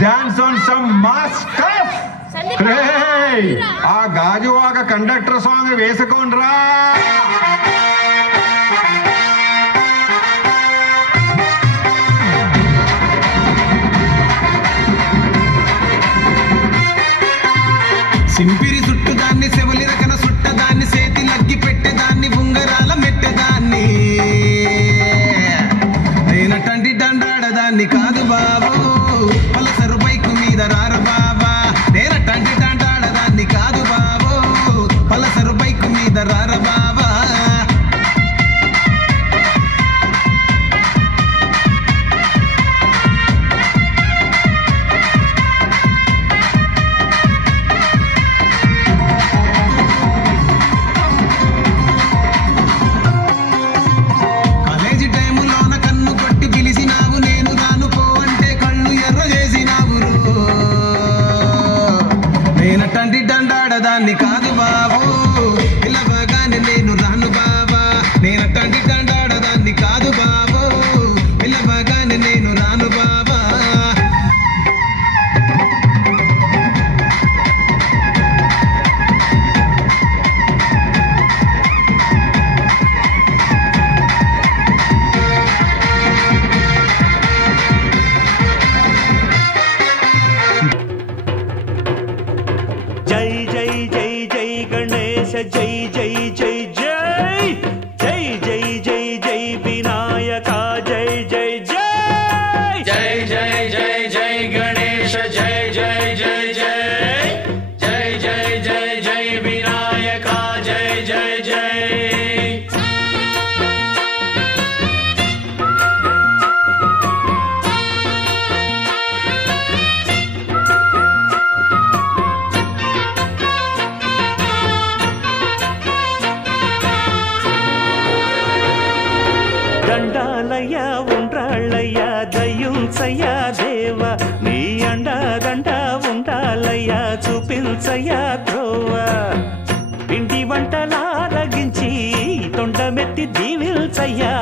dance on some mass stuff. Hey, ఆ Gajuwaka conductor song వేసుకోండ్రా. సింపిరి చుట్టుదాన్ని సెవలి రకన సుట్టదాన్ని సేతి లగ్గి పెట్టేదాన్ని ఉంగరాల మెట్టేదాన్ని నేనటంటి దండాడదాన్ని కాదు బాబు పలసరు బైకు మీద రార బాబా నేనటంటి దండాడదాన్ని కాదు బాబు పలసరు బైకు మీద రార బాబా నేనటంటి దండాడదాన్ని కాదు బాబు పిలవగానే నేను రాను బాబా నేనటంటి దండాడదాన్ని కాదు బాబు పిలవగానే నేను రాను బాబా జై జై జై జై గణేశ జై జై జై జై జై జై జై జై వినాయక జై జై జై జై జై జై జై గణేశ జై జై జై జై జై జై జై జై వినాయక జై జై జై దండాలయ్యా ఉండ్రాళ్ళయ్యా దయ్యుంచయ్యా దేవ నీ అండాదండ ఉండాలయ్యా చూపించయ్యా త్రోవ పిండి వంటలారగించి తొండమెత్తి దీవిల్చయ్యా